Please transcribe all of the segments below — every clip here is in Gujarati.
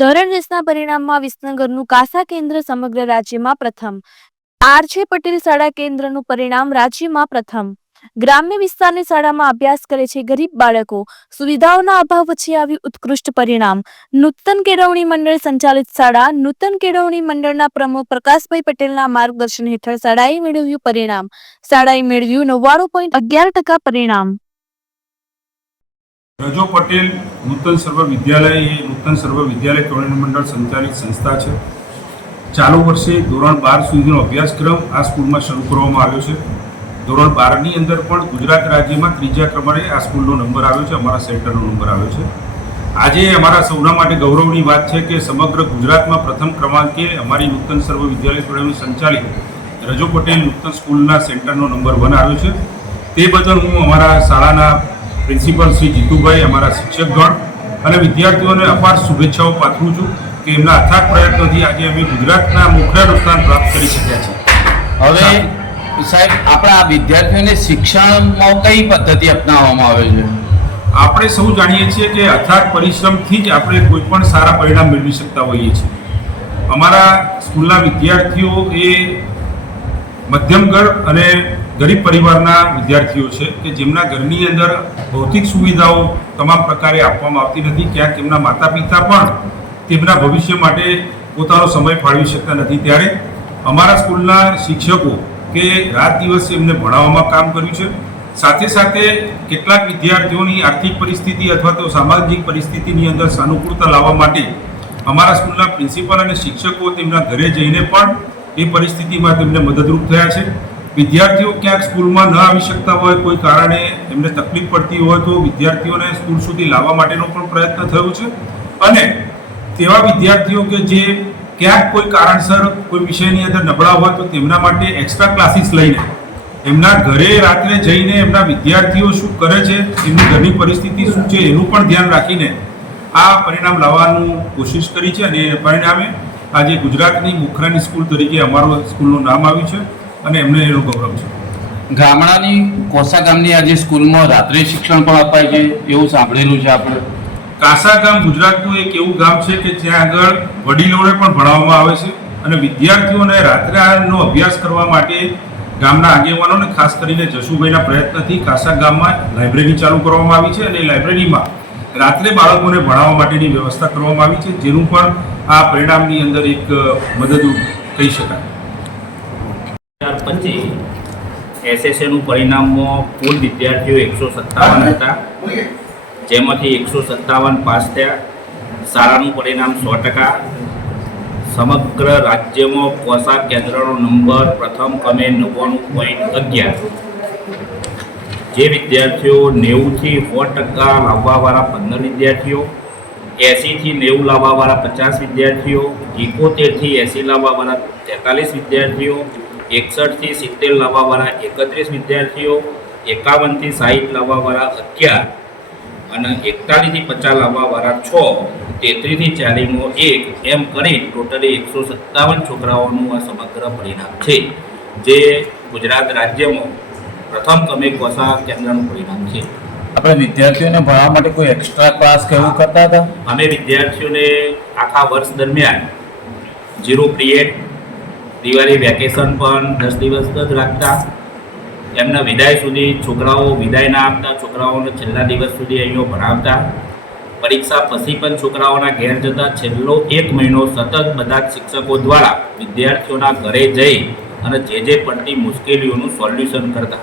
ધોરણ દસના પરિણામમાં વિસનગરનું કાસા કેન્દ્ર સમગ્ર રાજ્યમાં પ્રથમ. આરજે પટેલ શાળા કેન્દ્રનું પરિણામ રાજ્યમાં પ્રથમ. ગ્રામ્ય વિસ્તારની શાળામાં અભ્યાસ કરે છે ગરીબ બાળકો. સુવિધાઓના અભાવ વચ્ચે આવ્યું ઉત્કૃષ્ટ પરિણામ. નૂતન કેળવણી મંડળ સંચાલિત શાળા. નૂતન કેળવણી મંડળના પ્રમુખ પ્રકાશભાઈ પટેલના માર્ગદર્શન હેઠળ શાળાએ મેળવ્યું પરિણામ. શાળાએ મેળવ્યું નવ્વાણું પોઈન્ટ અગિયાર ટકા પરિણામ. રજો પટેલ નૂતન સર્વ વિદ્યાલય, એ નૂતન સર્વ વિદ્યાલય કેળવણી મંડળ સંચાલિત સંસ્થા છે. ચાલુ વર્ષે ધોરણ બાર સુધીનો અભ્યાસક્રમ આ સ્કૂલમાં શરૂ કરવામાં આવ્યો છે. ધોરણ બારની અંદર પણ ગુજરાત રાજ્યમાં ત્રીજા ક્રમાંકે આ સ્કૂલનો નંબર આવ્યો છે, અમારા સેન્ટરનો નંબર આવ્યો છે. આજે અમારા સૌના માટે ગૌરવની વાત છે કે સમગ્ર ગુજરાતમાં પ્રથમ ક્રમાંકે અમારી નૂતન સર્વ વિદ્યાલય કેળવણી સંચાલિત રજો પટેલ નૂતન સ્કૂલના સેન્ટરનો નંબર વન આવ્યો છે. તે બદલ હું અમારા શાળાના પ્રિન્સિપલ શ્રી જીતુભાઈ અમારા શિક્ષકગણ અને વિદ્યાર્થીઓને અપાર શુભેચ્છાઓ પાઠવું છું કે એમના અથાગ પ્રયત્નોથી આજે અમે ગુજરાતના મુખ્ય સ્થાન પ્રાપ્ત કરી શક્યા છીએ. હવે સાહેબ આપણા વિદ્યાર્થીઓને શિક્ષણમાં કઈ પદ્ધતિ અપનાવવામાં આવે છે? આપણે સૌ જાણીએ છીએ કે અથાગ પરિશ્રમથી જ આપણે કોઈ પણ સારા પરિણામ મેળવી શકતા હોઈએ છીએ. અમારા સ્કૂલના વિદ્યાર્થીઓ એ મધ્યમ અને ગરીબ પરિવારના વિદ્યાર્થીઓ છે કે જેમના ઘરની અંદર ભૌતિક સુવિધાઓ તમામ પ્રકારે આપવામાં આવતી નથી, ક્યાંક તેમના માતા પિતા પણ તેમના ભવિષ્ય માટે પોતાનો સમય ફાળવી શકતા નથી. ત્યારે અમારા સ્કૂલના શિક્ષકો કે રાત દિવસ એમને ભણાવવામાં કામ કર્યું છે. સાથે સાથે કેટલાક વિદ્યાર્થીઓની આર્થિક પરિસ્થિતિ અથવા તો સામાજિક પરિસ્થિતિની અંદર સાનુકૂળતા લાવવા માટે અમારા સ્કૂલના પ્રિન્સિપલ અને શિક્ષકો તેમના ઘરે જઈને પણ એ પરિસ્થિતિમાં તેમને મદદરૂપ થયા છે. વિદ્યાર્થીઓ ક્યાંક સ્કૂલમાં ન આવી શકતા હોય, કોઈ કારણે એમને તકલીફ પડતી હોય તો વિદ્યાર્થીઓને સ્કૂલ સુધી લાવવા માટેનો પણ પ્રયત્ન થયો છે. અને તેવા વિદ્યાર્થીઓ કે જે ક્યાંક કોઈ કારણસર કોઈ વિષયની અંદર નબળા હોય તો તેમના માટે એક્સ્ટ્રા ક્લાસીસ લઈને, એમના ઘરે રાત્રે જઈને એમના વિદ્યાર્થીઓ શું કરે છે, એમની ઘરની પરિસ્થિતિ શું છે એનું પણ ધ્યાન રાખીને આ પરિણામ લાવવાનું કોશિશ કરી છે અને પરિણામે આજે ગુજરાતની મુખરાની સ્કૂલ તરીકે અમારું સ્કૂલનું નામ આવ્યું છે અને એમને એનો ગૌરવ છે. ગામડાની કોસા ગામની આજે સ્કૂલમાં રાત્રે શિક્ષણ પણ અપાય છે એવું સાંભળેલું છે આપણે. કાસા ગામ ગુજરાતનું એક એવું ગામ છે કે જ્યાં આગળ વડીલોને પણ ભણાવવામાં આવે છે અને વિદ્યાર્થીઓને રાત્રેનો અભ્યાસ કરવા માટે ગામના આગેવાનોને ખાસ કરીને જશુભાઈના પ્રયત્નથી કાસા ગામમાં લાઇબ્રેરી ચાલુ કરવામાં આવી છે અને લાઇબ્રેરીમાં રાત્રે બાળકોને ભણાવવા માટેની વ્યવસ્થા કરવામાં આવી છે, જેનું પણ આ પરિણામની અંદર એક મદદરૂપ કહી શકાય. પચીસ એસએસએનું પરિણામમાં કુલ વિદ્યાર્થીઓ એકસો સત્તાવન હતા. જેમાંથી એકસો સત્તાવન પાસ થયા. શાળાનું પરિણામ સો ટકા. સમગ્ર રાજ્યમાં કોસા કેન્દ્રનો નંબર પ્રથમ ક્રમે નવ્વાણું પોઈન્ટ અગિયાર. જે વિદ્યાર્થીઓ નેવુંથી સો ટકા લાવવાવાળા પંદર વિદ્યાર્થીઓ એંસીથી નેવું લાવવાવાળા પચાસ વિદ્યાર્થીઓ, એકોતેરથી એંસી લાવવાવાળા તેતાલીસ વિદ્યાર્થીઓ, એકસઠથી સિત્તેર લાવવાવાળા એકત્રીસ વિદ્યાર્થીઓ, એકાવનથી સાહીઠ લાવવાવાળા અગિયાર અને એકતાલીસથી પચાસ લાવવાવાળા છ, તેત્રીસથી ચાલીસનો એક, એમ કરી ટોટલી એકસો સત્તાવન છોકરાઓનું આ સમગ્ર પરિણામ છે. જે ગુજરાત રાજ્યમાં પ્રથમ તમે કોસા કેન્દ્રનું પરિણામ છે આપણે વિદ્યાર્થીઓને ભણવા માટે કોઈ એક્સ્ટ્રા ક્લાસ કે એવું કરતા હતા? અમે વિદ્યાર્થીઓને આખા વર્ષ દરમિયાન ઝીરો પિરિયડ દિવાળી વેકેશન પણ દસ દિવસ જ રાખતા. એમના વિદાય સુધી છોકરાઓ વિદાય ના આપતા છોકરાઓને છેલ્લા દિવસ સુધી અહીંયા ભણાવતા. પરીક્ષા પછી પણ છોકરાઓના ઘેર જતાં છેલ્લો એક મહિનો સતત બધા જ શિક્ષકો દ્વારા વિદ્યાર્થીઓના ઘરે જઈ અને જે જે પડતી મુશ્કેલીઓનું સોલ્યુશન કરતા.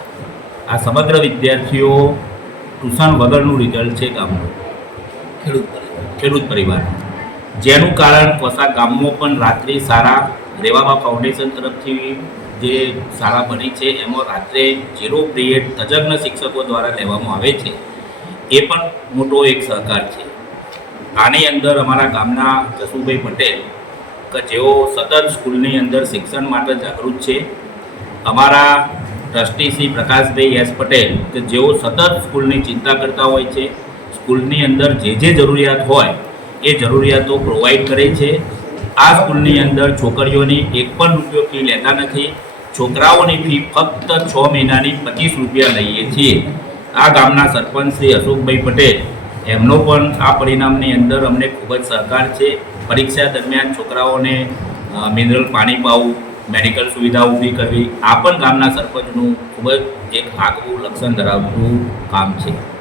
આ સમગ્ર વિદ્યાર્થીઓ ટ્યુશન વગરનું રિઝલ્ટ છે ગામનું. ખેડૂત ખેડૂત પરિવાર. જેનું કારણ કોસા ગામમાં પણ રાત્રે સારા રેવાબા ફાઉન્ડેશન તરફથી જે શાળા બની છે એમાં રાત્રે ઝીરો પિરિયડ તજજ્ઞ શિક્ષકો દ્વારા લેવામાં આવે છે. એ પણ મોટો એક સહકાર છે. આની અંદર અમારા ગામના જસુભાઈ પટેલ કે જેઓ સતત સ્કૂલની અંદર શિક્ષણ માટે જાગૃત છે. અમારા ટ્રસ્ટી શ્રી પ્રકાશભાઈ એસ પટેલ કે જેઓ સતત સ્કૂલની ચિંતા કરતા હોય છે, સ્કૂલની અંદર જે જે જરૂરિયાત હોય એ જરૂરિયાતો પ્રોવાઈડ કરે છે. આ સ્કૂલની અંદર છોકરીઓની એક પણ રૂપિયો ફી લેતા નથી. છોકરાઓની ફી ફક્ત છ મહિનાની પચીસ રૂપિયા લઈએ છીએ. આ ગામના સરપંચ શ્રી અશોકભાઈ પટેલ, એમનો પણ આ પરિણામની અંદર અમને ખૂબ જ સહકાર છે. પરીક્ષા દરમિયાન છોકરાઓને મિનરલ પાણી પાવું મેડિકલ સુવિધા ઊભી કરવી, આ પણ ગામના સરપંચનું ખૂબ જ એક આગવું લક્ષણ ધરાવતું કામ છે.